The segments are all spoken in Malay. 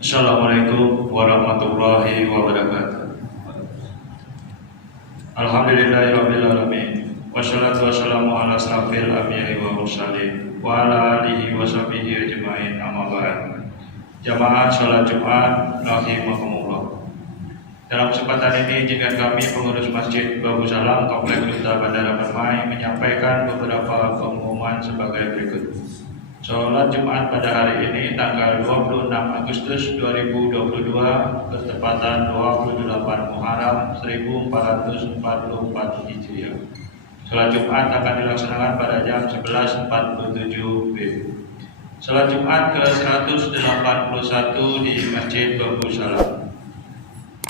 Assalamualaikum warahmatullahi wabarakatuh. Alhamdulillahirabbil alamin. Wassalatu wassalamu ala asrofil anbiya'i wal mursalin wa ala alihi wa sahbihi ajmain, amma ba'd. Jamaah salat Jumat rahimakumullah. Dalam kesempatan ini izinkan kami pengurus Masjid Babu Salam Komplek Duta Bandara Permai menyampaikan beberapa pengumuman sebagai berikut. Sholat Jumat pada hari ini tanggal 26 Agustus 2022 bertepatan 28 Muharram 1444 Hijriah. Sholat Jumat akan dilaksanakan pada jam 11.47 WIB. Sholat Jumat ke-181 di Masjid Babu Salam.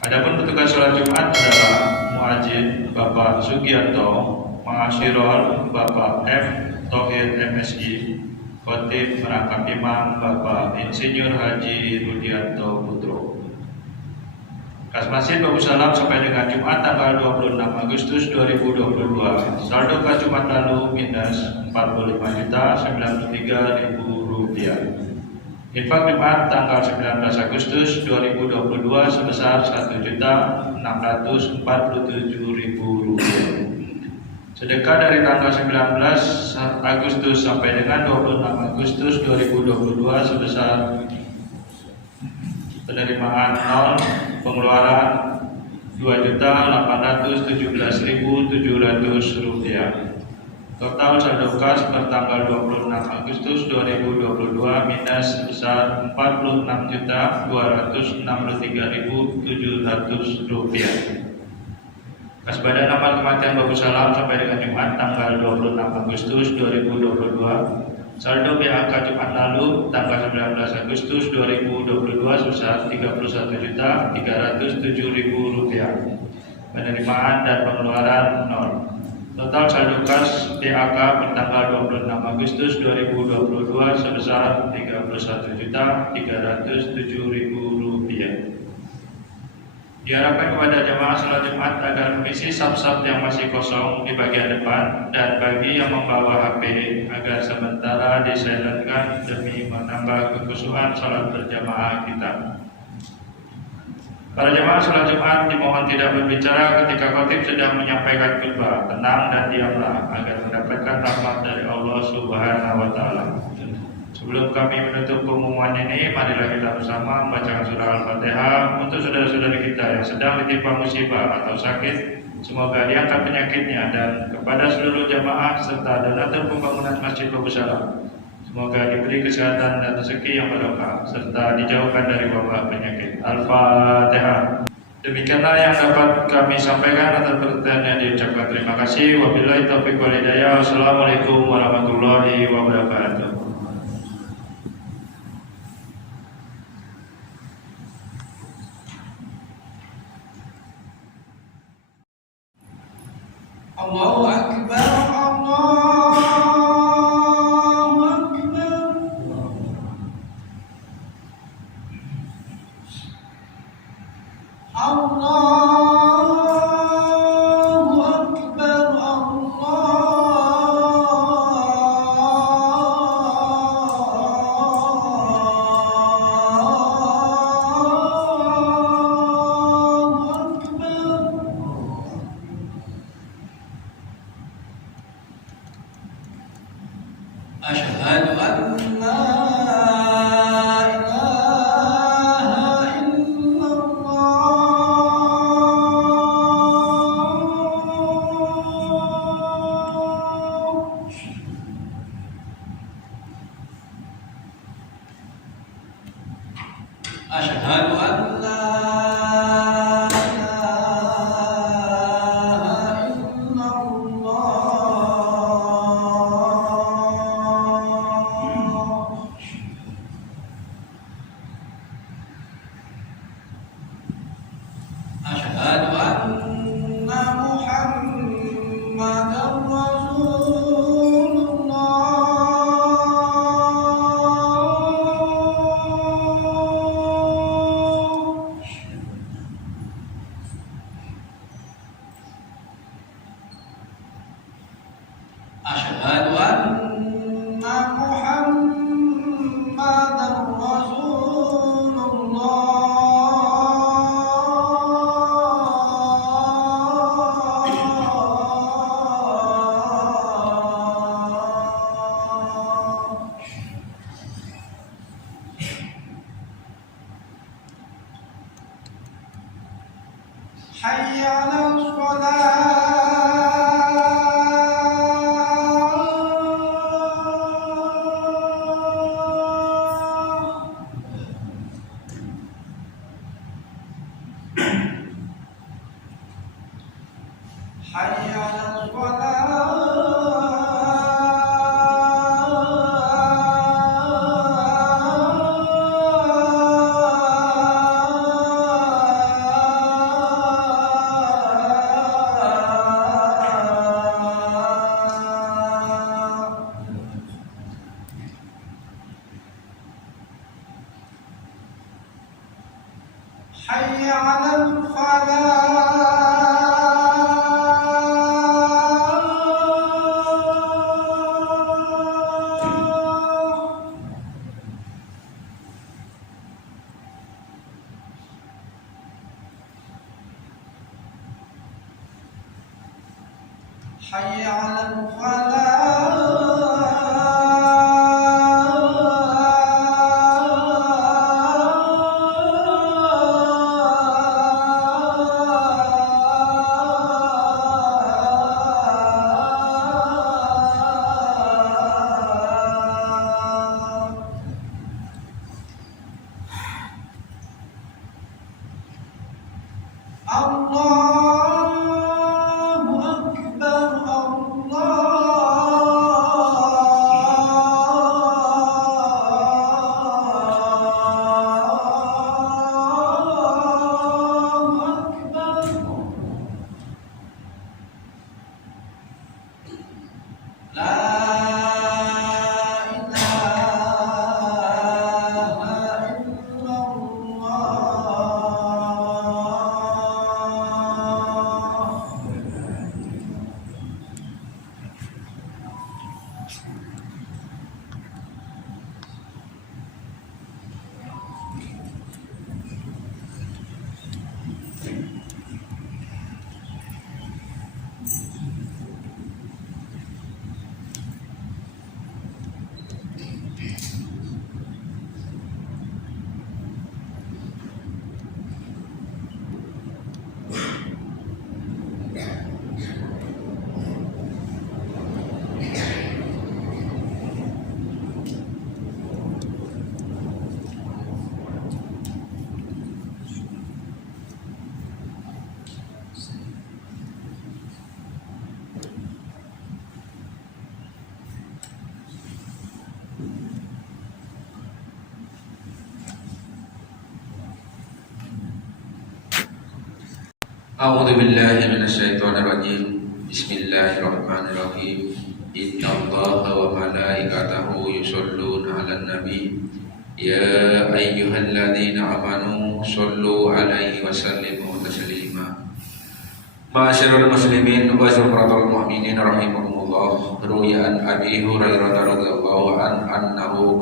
Adapun petugas sholat Jumat adalah Muadzin Bapak Sugianto, Mengasirol Bapak F. Thohir MSI, Khotib merangkap imam Bapak Insinyur Haji Rudianto Putro. Kas Masjid Babu Salam sampai dengan Jumat tanggal 26 Agustus 2022. Saldo kas Jumat lalu minus 45.093.000 rupiah. Infak Jumat tanggal 19 Agustus 2022 sebesar 1.647.000 rupiah. Sedekah dari tanggal 19 Agustus sampai dengan 26 Agustus 2022 sebesar penerimaan 0, pengeluaran 2.817.700 rupiah. Total saldo kas per tanggal 26 Agustus 2022 minus sebesar 46.263.700 rupiah. Kas Badan Amal Kematian Babu Salam sampai dengan Jumat tanggal 26 Agustus 2022. Saldo BAK Jumat lalu tanggal 19 Agustus 2022 sebesar 31.307.000 rupiah. Penerimaan dan pengeluaran 0. Total saldo kas BAK per tanggal 26 Agustus 2022 sebesar 31.307.000 rupiah. Diharapkan kepada jamaah salat Jumat agar mengisi saf-saf yang masih kosong di bagian depan, dan bagi yang membawa HP agar sementara disilentkan demi menambah kekhusyuan salat berjamaah kita. Para jamaah salat Jumat dimohon tidak berbicara ketika khotib sedang menyampaikan khutbah. Tenang dan diamlah agar mendapatkan rahmat dari Allah Subhanahu wa taala. Sebelum kami menutup pengumuman ini, marilah kita bersama membacakan surah Al-Fatihah untuk saudara-saudari kita yang sedang ditimpa musibah atau sakit. Semoga diangkat penyakitnya, dan kepada seluruh jamaah serta donatur pembangunan Masjid Babu Salam, semoga diberi kesehatan dan rezeki yang barokah serta dijauhkan dari wabah penyakit. Al-Fatihah. Demikianlah yang dapat kami sampaikan. Atas perhatiannya diucapkan terima kasih. Wabillahi taufiq wal hidayah. Wassalamualaikum warahmatullahi wabarakatuh. Allahu Akbar, Allahu Akbar. Allahu Akbar, Allahu Akbar. حي على الصلاة حي على الصلاة حي على الفلاح حي على الفلاح الله أكبر الله أكبر لا إله إلا الله A'udzu billahi minasyaitonir rajim. Bismillahirrahmanirrahim. Innallaha wa malaikatahu yusholluna 'alan nabi. Ya ayyuhalladzina amanu shollu 'alaihi wa sallimu taslima. Ma'asyiral muslimin wa zumratul mu'minin rahimakumullah. Ruwiya an Abi Hurairah radhiyallahu anhu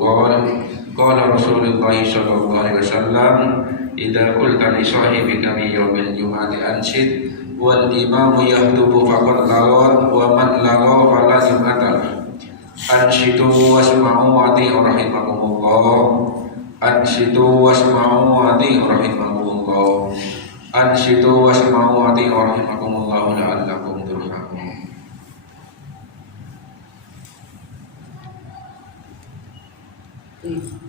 qala Rasulullah sallallahu alaihi wasallam idza qulta li sahibika bi yaumil jum'ati anshid wal imamu yahdubu faqad lawat wa man lawa fala jum'ata anshidu wasma'u wa ati'u rahimakumullah anshidu wasma'u wa ati'u rahimakumullah anshidu wasma'u wa ati'u rahimakumullah la'allakum turhamun.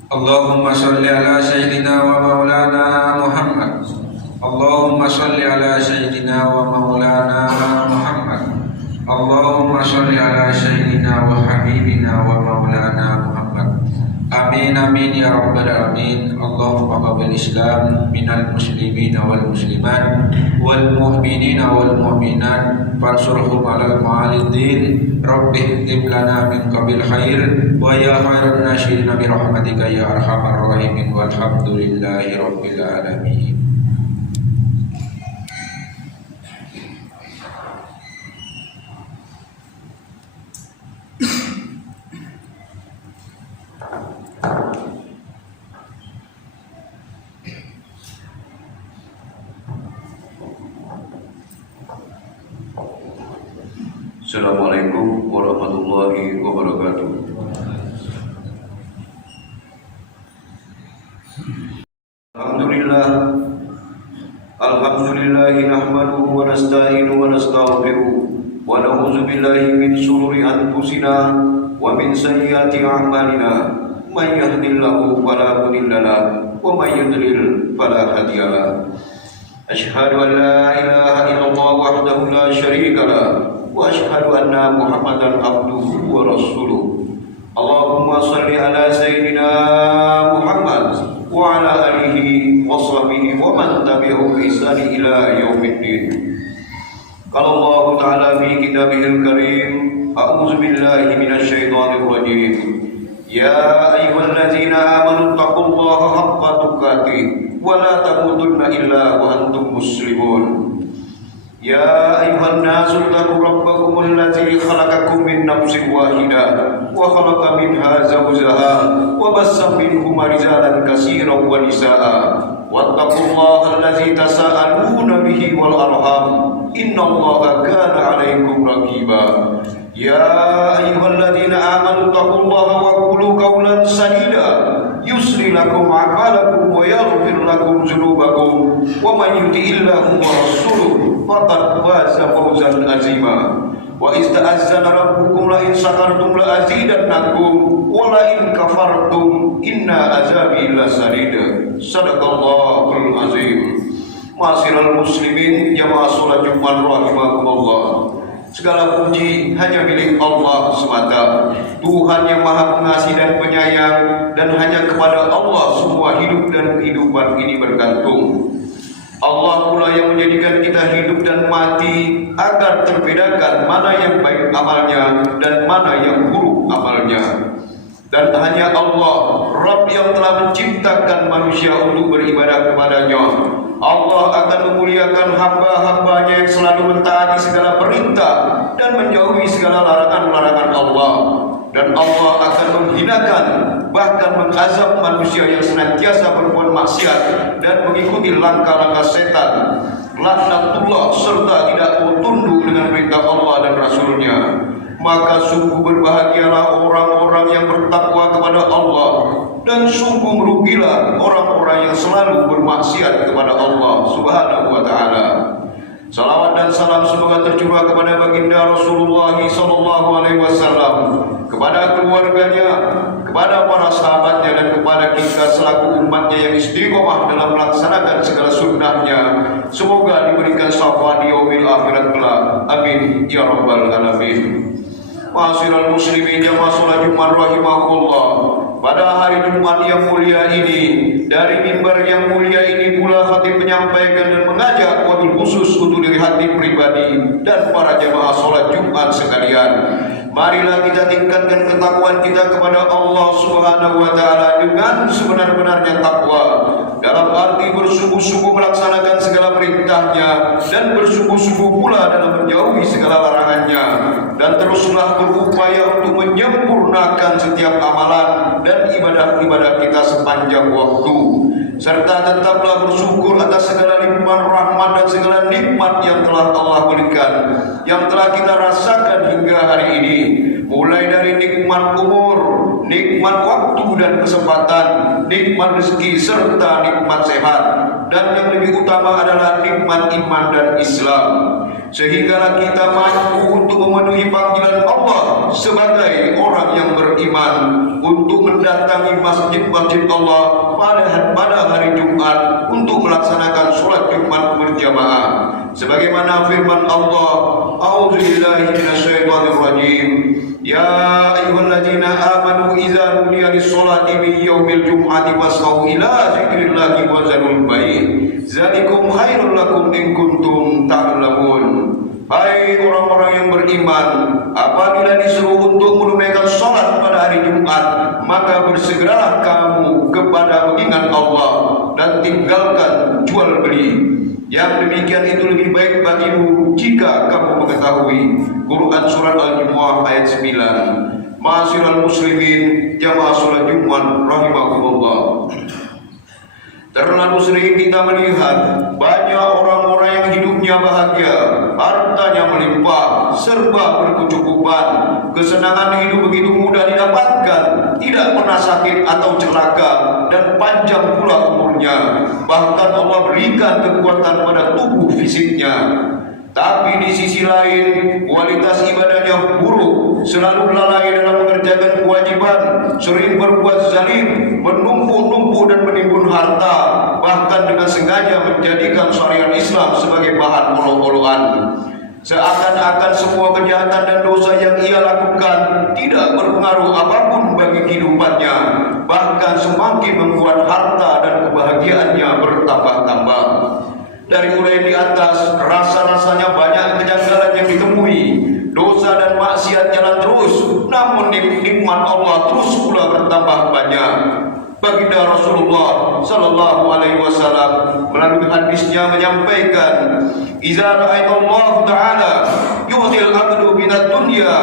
Allahumma salli ala sayyidina wa maulana Muhammad. Allahumma salli ala sayyidina wa maulana Muhammad. Allahumma salli ala sayyidina wa habibina wa maulana Muhammad. Amin amin ya rabbal alamin. Allahumma qabil Islam minal muslimina wal muslimat wal mu'minina wal mu'minat fansurhum alal ma'alidin. Rabbi htib lana min qabil khair wa ya khairan nasirina bi rahmatika ya arhamar rahimin walhamdulillahi rabbil alamin. Assalamualaikum warahmatullahi wabarakatuh. Alhamdulillah لله نحمده ونستعينه ونستغفره ونعوذ بالله من شرور أنفسنا ومن سيئات أعمالنا من يهد الله فلا مضل له ومن يضلل فلا هادي له أشهد أن لا إله إلا الله وحده لا شريك له وأشهد أن محمدا عبده ورسوله اللهم صل على سيدنا محمد وعلى آله وصحبه ومن تبعهم بإحسان إلى يوم الدين. قال الله تعالى في كتابه الكريم أعوذ بالله من الشيطان الرجيم يا أيها الذين آمنوا اتقوا الله حق تقاته ولا تموتن إلا وأنتم مسلمون. يا أيها الناس اتقوا ربكم الذي خلقكم من نفس واحدة وخلق منها زوجها وبث منهما رجالا كثيرا ونساء واتقوا الله الذي تساءلون به والأرحام إن الله كان عليكم رقيبا. يا أيها الذين آمنوا اتقوا الله وقولوا قولا سديدا يصلح لكم أعمالكم ويغفر لكم ذنوبكم ومن يطع الله ورسوله فقد فاز فوزا عظيما. وإذ تأذن ربكم لئن شكرتم لأزيدنكم ولئن كفرتم إن عذابي لشديد. صدق الله العظيم. Ma'asyiral muslimin jamaah salat Jumat rahimakumullah. Segala puji hanya milik Allah semata, Tuhan yang maha pengasih dan penyayang, dan hanya kepada Allah semua hidup dan kehidupan ini bergantung. Allah pula yang menjadikan kita hidup dan mati agar terbedakan mana yang baik amalnya dan mana yang buruk amalnya. Dan hanya Allah, Rabb yang telah menciptakan manusia untuk beribadah kepadanya. Allah akan memuliakan hamba-hambanya yang selalu mentaati segala perintah dan menjauhi segala larangan-larangan Allah. Dan Allah akan menghinakan, bahkan mengazab manusia yang senantiasa berbuat maksiat dan mengikuti langkah-langkah setan, laknatullah, serta tidak mau tunduk dengan perintah Allah dan Rasulnya. Maka sungguh berbahagialah orang-orang yang bertakwa kepada Allah, dan sungguh merugilah orang-orang yang selalu bermaksiat kepada Allah Subhanahu wa taala. Salawat dan salam semoga tercurah kepada baginda Rasulullah sallallahu alaihi wasallam, kepada keluarganya, kepada para sahabatnya, dan kepada kita selaku umatnya yang istiqomah dalam melaksanakan segala sunnahnya. Semoga diberikan syafaat di yaumil akhirat kelak. Amin ya rabbal alamin. Ma'asyiral muslimin jamaah salat Jumat rahimakumullah. Pada hari Jumat yang mulia ini, dari mimbar yang mulia ini pula khatib menyampaikan dan mengajak wabil khusus untuk diri hati pribadi dan para jamaah salat Jumat sekalian. Marilah kita tingkatkan ketakwaan kita kepada Allah Subhanahu wa taala dengan sebenar-benarnya takwa, dalam arti bersungguh-sungguh melaksanakan segala perintahnya dan bersungguh-sungguh pula dalam menjauhi segala larangannya, dan teruslah berupaya untuk menyempurnakan setiap amalan dan ibadah-ibadah kita sepanjang waktu, serta tetaplah bersyukur atas segala nikmat rahmat dan segala nikmat yang telah Allah berikan, yang telah kita rasakan hingga hari ini, mulai dari nikmat umur, nikmat waktu dan kesempatan, nikmat rezeki, serta nikmat sehat, dan yang lebih utama adalah nikmat iman dan Islam, sehinggalah kita mampu untuk memenuhi panggilan Allah sebagai orang yang beriman untuk mendatangi masjid-masjid Allah pada hari Jumat untuk melaksanakan sholat Jumat berjamaah, sebagaimana firman Allah, A'udzubillahi minasyaitonir rajim. Ya ayyuhalladzina amanu idza nudiya lis-sholati min yaumil jum'ati fas'au ila dzikrillahi wa dzarul bai'. Dzalikum khairul lakum in kuntum ta'lamun. Hai orang-orang yang beriman, apabila disuruh untuk menunaikan sholat pada hari Jumat, maka bersegeralah kamu kepada mengingat Allah dan tinggalkan jual beli. Yang demikian itu lebih baik bagimu jika kamu mengetahui. Quran Surat Al-Jumu'ah ayat 9. Ma'asyiral muslimin jamaah salat Jumat rahimakumullah. Terlalu sering kita melihat banyak orang-orang yang hidupnya bahagia, hartanya melimpah, serba berkecukupan. Kesenangan hidup begitu mudah didapatkan, tidak pernah sakit atau celaka, dan panjang pula umurnya. Bahkan Allah berikan kekuatan pada tubuh fisiknya. Tapi di sisi lain, kualitas ibadahnya buruk, selalu lalai dalam mengerjakan kewajiban, sering berbuat zalim, menumpuk-numpuk dan menimbun harta, bahkan dengan sengaja menjadikan syariat Islam sebagai bahan olok-olokan. Seakan-akan semua kejahatan dan dosa yang ia lakukan tidak berpengaruh apapun bagi kehidupannya, bahkan semakin membuat harta dan kebahagiaannya bertambah-tambah. Dari uraian di atas, rasa-rasanya banyak kejanggalan yang ditemui. Dosa dan maksiat jalan terus, namun nikmat Allah terus pula bertambah banyak. Baginda Rasulullah sallallahu alaihi wasallam melalui hadisnya menyampaikan, "Idza ra'aitallahu ta'ala yu'til 'abdu minad dunya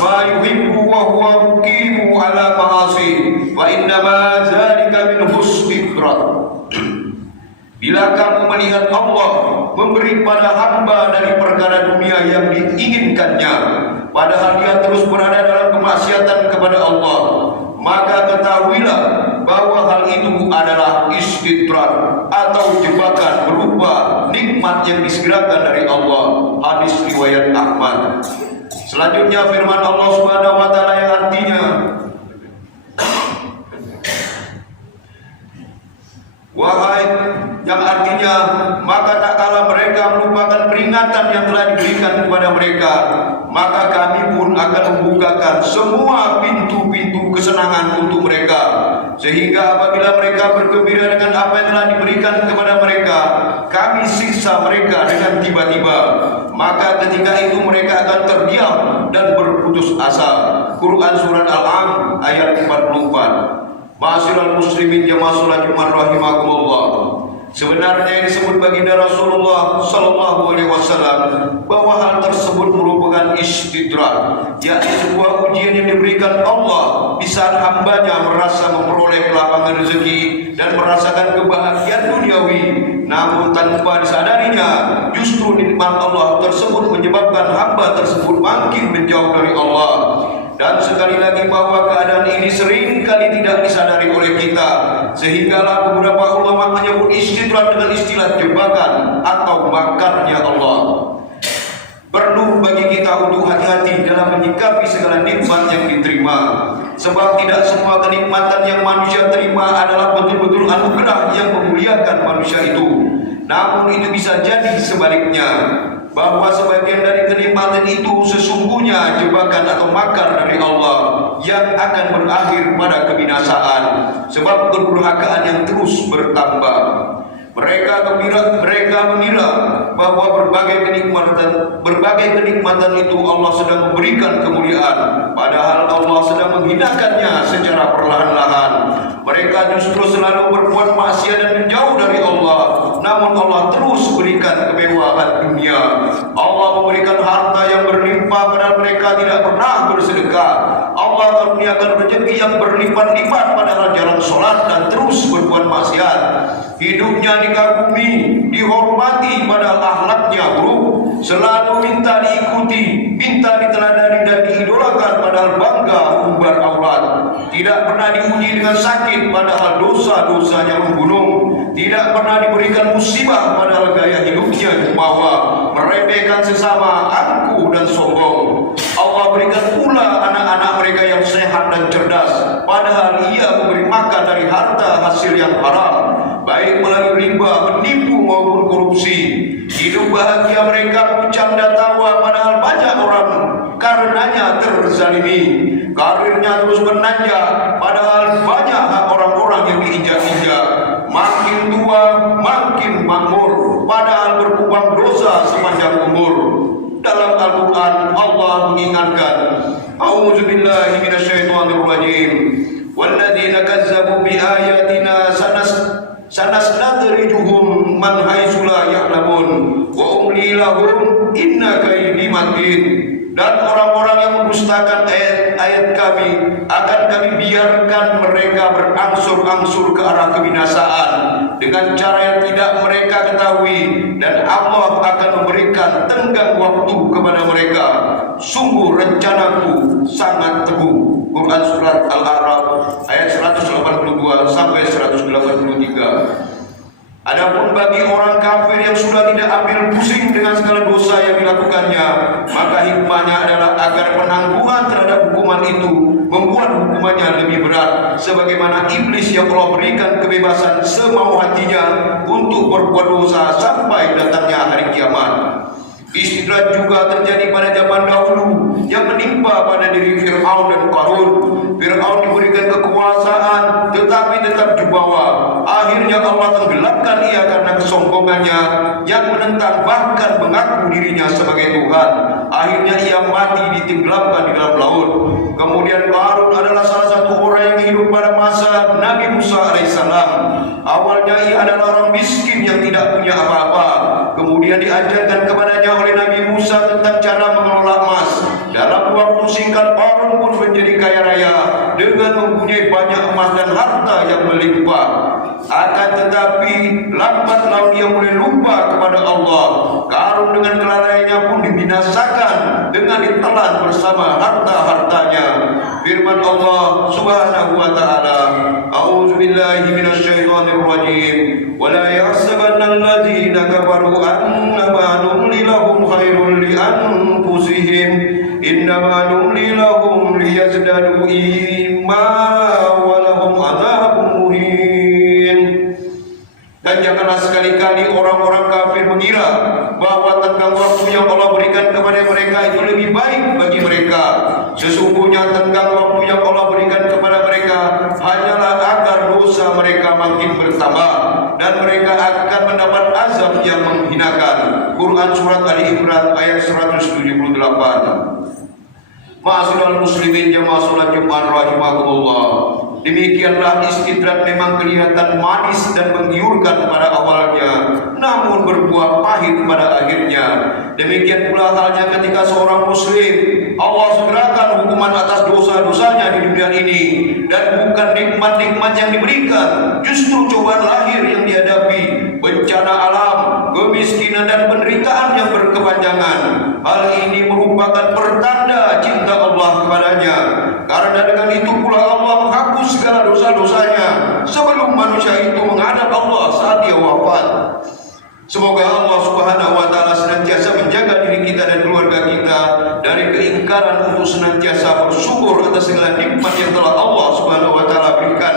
ma yuhibbu wa huwa muqimu 'ala ma'asi, fa inna ma dzalika min husnil ikhrat." Bila kamu melihat Allah memberi pada hamba dari perkara dunia yang diinginkannya, padahal dia terus berada dalam kemaksiatan kepada Allah, maka ketahuilah bahwa hal itu adalah istidrak atau jebakan berupa nikmat yang disegerakan dari Allah. Hadis riwayat Ahmad. Selanjutnya firman Allah Subhanahu wa taala yang artinya, maka tak kala mereka melupakan peringatan yang telah diberikan kepada mereka, maka kami pun akan membukakan semua pintu-pintu kesenangan untuk mereka, sehingga apabila mereka bergembira dengan apa yang telah diberikan kepada mereka, kami siksa mereka dengan tiba-tiba. Maka ketika itu mereka akan terdiam dan berputus asa. Quran Surat Al-Am ayat 44. Ma'asyiral muslimin jamaah salat Jumat rahimakumullah. Sebenarnya yang disebut baginda Rasulullah sallallahu alaihi wasallam bahwa hal tersebut merupakan istidrak, yakni sebuah ujian yang diberikan Allah di saat hambanya merasa memperoleh lapangan rezeki dan merasakan kebahagiaan duniawi, namun tanpa disadarinya justru nikmat Allah tersebut menyebabkan hamba tersebut makin menjauh dari Allah. Dan sekali lagi bahwa keadaan ini sering kali tidak disadari oleh kita, sehinggalah beberapa ulama menyebut istidrak dengan istilah jebakan atau makarnya Allah. Perlu bagi kita untuk hati-hati dalam menyikapi segala nikmat yang diterima, sebab tidak semua kenikmatan yang manusia terima adalah betul-betul anugerah yang memuliakan manusia itu. Namun itu bisa jadi sebaliknya, bahwa sebagian dari kenikmatan itu sesungguhnya jebakan atau makar dari Allah yang akan berakhir pada kebinasaan sebab kedurhakaan yang terus bertambah. Mereka mengira bahwa berbagai kenikmatan itu Allah sedang memberikan kemuliaan, padahal Allah sedang menghinakannya secara perlahan-lahan. Mereka justru selalu berbuat maksiat dan menjauh dari Allah, namun Allah terus berikan kemewahan dunia. Allah memberikan harta yang berlimpah padahal mereka tidak pernah bersedekah. Allah karuniakan rezeki yang berlipat-lipat padahal jarang sholat dan terus berbuat maksiat. Hidupnya dikagumi, dihormati padahal akhlaknya buruk, selalu minta diikuti, minta diteladani dan diidolakan padahal bangga umbar aurat. Tidak pernah diuji dengan sakit padahal dosa-dosanya membunuh. Tidak pernah diberikan musibah padahal gaya hidupnya jumawa, meremehkan sesama, angkuh dan sombong. Allah berikan pula anak-anak mereka yang sehat dan cerdas, padahal ia memberi makan dari harta hasil yang haram, baik melalui riba, menipu maupun korupsi. Hidup bahagia mereka bercanda tawa padahal banyak orang karenanya terzalimi. Karirnya terus menanjak padahal banyak hak orang-orang yang diinjak-injak. Makin tua makin makmur padahal berkubang dosa sepanjang umur. Dalam Al-Quran Allah mengingatkan, A'udzubillahi minasyaitonirrajim, walladzina kazzabu biayatina sanasnadrijuhum man haitsu la ya'lamun wa umli lahum inna kaidi matin. Dan orang-orang yang mendustakan ayat-ayat kami akan kami biarkan mereka berangsur-angsur ke arah kebinasaan, dengan cara yang tidak mereka ketahui, dan Allah akan memberikan tenggang waktu kepada mereka. Sungguh rencanaku sangat teguh. Quran surat Al-A'raf ayat 182 sampai 183. Adapun bagi orang kafir yang sudah tidak ambil pusing dengan segala dosa yang dilakukannya, maka hikmahnya adalah agar penangguhan terhadap hukuman itu membuat hukumannya lebih berat, sebagaimana iblis yang Allah berikan kebebasan semau hatinya untuk berbuat dosa sampai datangnya hari kiamat. Istidraj juga terjadi pada zaman dahulu yang menimpa pada diri Fir'aun dan Qarun. Fir'aun diberikan kekuasaan tetapi tetap jubawa. Akhirnya Allah tenggelamkan ia karena kesombongannya yang menentang bahkan mengaku dirinya sebagai Tuhan. Akhirnya ia mati ditenggelamkan di dalam laut. Kemudian Qarun adalah salah satu orang yang hidup pada masa Nabi Musa alaihissalam. Awalnya ia adalah orang miskin yang tidak punya apa-apa. Kemudian diajarkan kepadanya oleh Nabi Musa tentang cara mengelola emas. Dalam waktu singkat Qarun pun menjadi kaya raya dengan mempunyai banyak emas dan harta yang melimpah. Akan tetapi lambat laun dia mulai lupa kepada Allah. Qarun dengan kelalaiannya pun dibinasakan dengan ditelan bersama harta-hartanya. Firman Allah Subhanahu wa taala, A'udzu billahi minasyaitonir rajim. Wa la yahsabanna alladziina kafaru annama numli lahum khairun li anfusihim. Innama numli lahum liyazdadu imma wa lahum adzabun muhin. Dan janganlah sekali-kali orang-orang kafir mengira bahwa tenggang waktu yang Allah berikan kepada mereka itu lebih baik bagi mereka. Sesungguhnya tenggang waktu yang Allah berikan kepada mereka hanyalah agar dosa mereka makin bertambah dan mereka akan mendapat azab yang menghinakan. Quran surat Ali Imran ayat 178. Ma'asyiral muslimin jamaah salat Jumat rahimakumullah. Demikianlah istidraj memang kelihatan manis dan menggiurkan pada awalnya, namun berbuah pahit pada akhirnya. Demikian pula halnya ketika seorang muslim Allah segerakan hukuman atas dosa-dosanya di dunia ini, dan bukan nikmat-nikmat yang diberikan, justru cobaan lahir yang dihadapi, bencana alam, kemiskinan dan penderitaan yang berkepanjangan. Hal ini merupakan pertanda cinta Allah kepadanya, karena dengan itu pula Allah menghapus segala dosa-dosanya sebelum manusia itu menghadap Allah saat dia wafat. Semoga Allah Subhanahu wa taala senantiasa menjaga diri kita dan keluarga kita dari keingkaran untuk senantiasa bersyukur atas segala nikmat yang telah Allah Subhanahu wa taala berikan.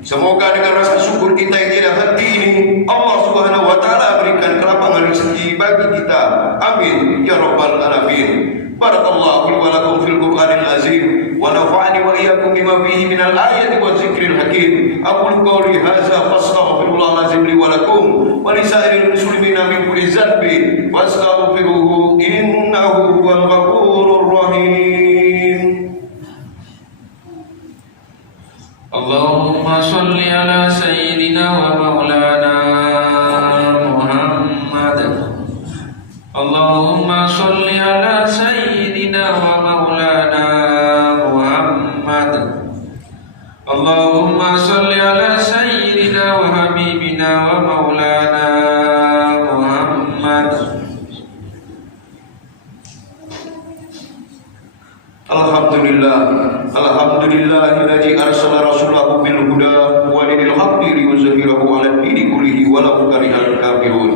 Semoga dengan rasa syukur kita yang tidak henti ini, Allah Subhanahu wa taala berikan kelapangan rezeki bagi kita. Amin ya rabbal alamin. Barakallahu li wa lakum fil Qur'anil azim wa nafa'ani wa iyyakum bima fihi minal ayati wa dzikril hakim. Aqulu qawli hadza fastaghfirullahal azim li wa lakum wa li sa'iril muslimina min kulli dhanbin wastaghfiruhu innahu huwal ghafurur rahim. Allahumma shalli ala sayyidina wa maulana Muhammad. Allahumma shalli ala sayyidina wa maulana Muhammad. Allahumma shalli ala sayyidina wa habibina wa maulana Muhammad. Alhamdulillah, alhamdulillahilladzi arsala rasulahu bil huda wa dinil haqqi liyuzhhirahu 'alad dini kullihi walau karihal kafirun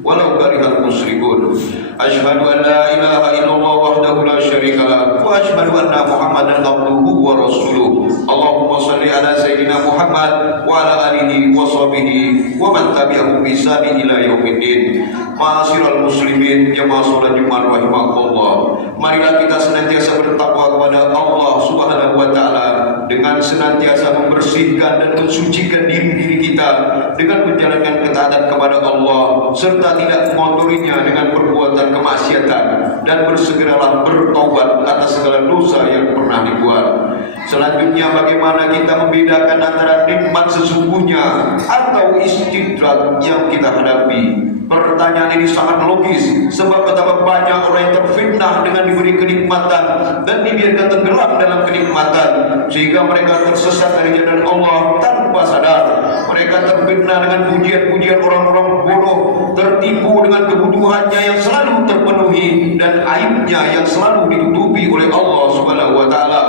walau karihal musyrikun. Asyhadu an la ilaha illallah wahdahu la syarika lah wa asyhadu anna Muhammadan abduhu wa rasuluh. Allahumma shalli ala sayyidina Muhammad wa ala alihi wa sahbihi wa man tabi'ahum bi ihsan ila yaumiddin. Ma'asyiral muslimin jamaah salat Jumat rahimakumullah. Marilah kita senantiasa bertakwa kepada Allah Subhanahu wa taala dengan senantiasa membersihkan dan mensucikan diri kita dengan menjalankan ketaatan kepada Allah serta tidak mengotorinya dengan perbuatan kemaksiatan, dan bersegeralah bertaubat atas segala dosa yang pernah dibuat. Selanjutnya, bagaimana kita membedakan antara nikmat sesungguhnya atau istidraj yang kita hadapi? Pertanyaan ini sangat logis, sebab betapa banyak orang yang terfitnah dengan diberi kenikmatan dan dibiarkan tenggelam dalam kenikmatan, sehingga mereka tersesat dari jalan Allah tanpa sadar. Mereka terfitnah dengan pujian-pujian orang-orang bodoh, tertipu dengan kebutuhannya yang selalu terpenuhi dan aibnya yang selalu ditutupi oleh Allah Subhanahu wa taala.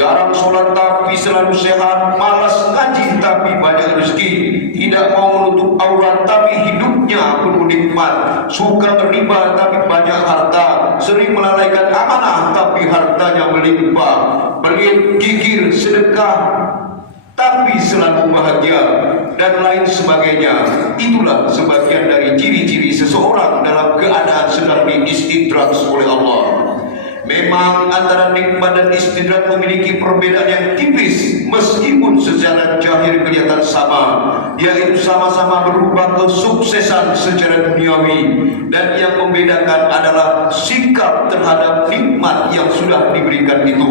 Jarang sholat tapi selalu sehat, malas ngaji tapi banyak rezeki, tidak mau menutup aurat tapi hidupnya penuh nikmat, suka beribadah tapi banyak harta, sering melalaikan amanah tapi hartanya melimpah, pelit, gigir, sedekah tapi selalu bahagia, dan lain sebagainya. Itulah sebagian dari ciri-ciri seseorang dalam keadaan sedang diistidraj oleh Allah. Memang antara nikmat dan istidrat memiliki perbedaan yang tipis, meskipun secara zahir kelihatan sama, yaitu sama-sama berupa kesuksesan secara duniawi, dan yang membedakan adalah sikap terhadap nikmat yang sudah diberikan itu.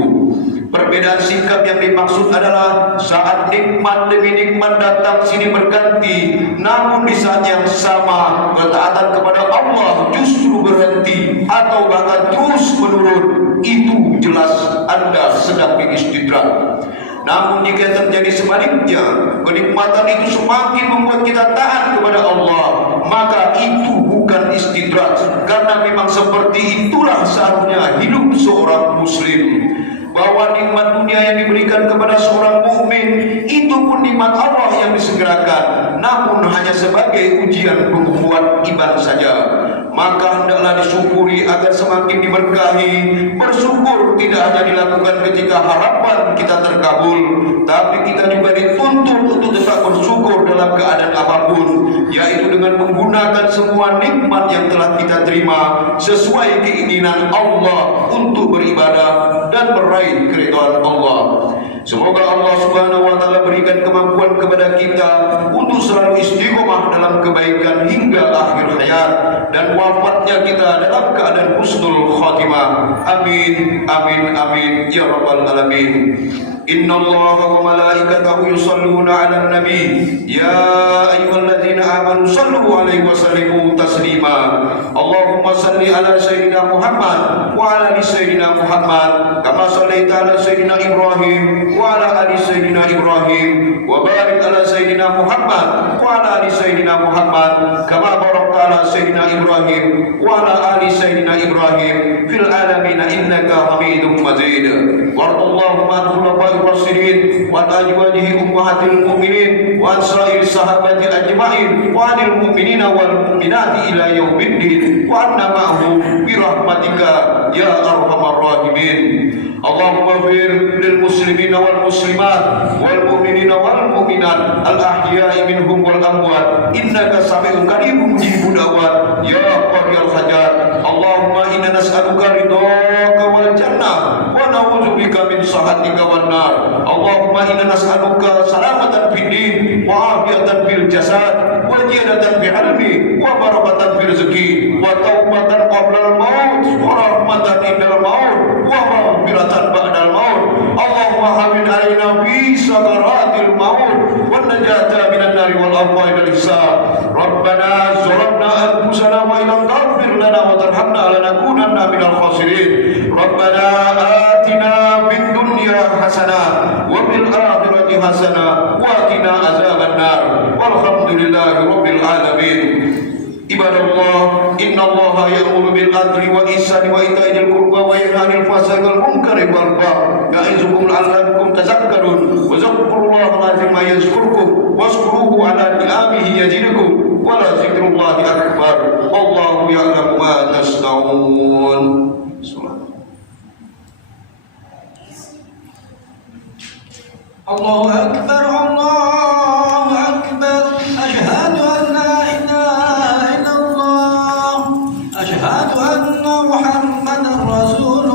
Perbedaan sikap yang dimaksud adalah saat nikmat demi nikmat datang sini berganti, namun di saat yang sama ketaatan kepada Allah justru berhenti atau bahkan terus menurun. Itu jelas Anda sedang diistidraj. Namun jika terjadi sebaliknya, kenikmatan itu semakin membuat kita taat kepada Allah, maka itu bukan istidraj, karena memang seperti itulah seharusnya hidup seorang muslim. Bahwa nikmat dunia yang diberikan kepada seorang mukmin itu pun nikmat Allah yang disegerakan, namun hanya sebagai ujian pembuat iman saja. Maka hendaklah disyukuri agar semakin diberkahi. Bersyukur tidak hanya dilakukan ketika harapan kita terkabul, tapi kita juga dituntut untuk tetap bersyukur dalam keadaan apapun, yaitu dengan menggunakan semua nikmat yang telah kita terima sesuai keinginan Allah untuk beribadah dan meraih keridhaan Allah. Semoga Allah Subhanahu wa taala berikan kemampuan kepada kita untuk selalu istiqomah dalam kebaikan hingga akhir hayat, dan wafatnya kita dalam keadaan husnul khatimah. Amin amin amin ya rabbal alamin. Innallaha wa malaikatahu yusholluna 'alan nabi ya ayyuhalladzina amanu shallu 'alaihi wa sallimu taslima. Allahumma shalli ala sayyidina Muhammad wa ala ali sayyidina Muhammad kama shallaita ala sayyidina Ibrahim wa ala ali sayyidina Ibrahim wa barik ala sayyidina Muhammad wa ala ali sayyidina Muhammad kama barakta ala sayyidina Ibrahim wa ala ali sayyidina Ibrahim fil alamin innaka Hamidum Majid. Warḍallahumma an khulafa'ir rasyidin wa an azwajihi ummahatil mu'minin wa an sa'ir sahabati ajma'in wa anil mu'minina wal mu'minati ila yaumiddin wa anna ma'hum bi rahmatika ya arhamar rahimin. Allahumma ighfir lil muslimina wal muslimat wal mu'minina wal mu'minat al ahya'i minhum wal amwat innaka sami'un qaribun mujibud da'wat ya qadiyal hajat. Allahumma inna nas'aluka ridhaka wal jannah wa na'udzubika min sakhatika wan nar. Allahumma inna nas'aluka salamatan fid din wa afiyatan fil jasad wa ziyadatan fil ilmi wa barakatan fil rizqi wa taubatan qabla al maut wa rahmatan indal maut wa maghfiratan ba'dal maut. Allahumma hawwin 'alaina fi sakaratil maut wan najata minan nari wal afwa wal ihsan. Rabbana zalamna anfusana wa illam taghfir lana wa tarhamna lanakunanna minal khasirin. Rabbana atina fid dunya hasanah wa fil akhirati hasanah wa qina azabannar. Walhamdulillahi rabbil alamin. Ibadallah, innallaha ya'muru bil adli wa ihsani wa ita'i dzil qurba wa yanha 'anil fahsya'i wal munkari wal baghi ya'izukum la'allakum tadhakkarun. Wa dzkurullaha al-'azima yazkurkum washkuruhu 'ala ni'amihi yazidukum wa la dzikrullahi akbar. Wallahu ya'lamu ma tasna'un. Allahu akbar, Allahu akbar. Asyhadu an la ilaha illallah, asyhadu anna Muhammadar Rasulullah.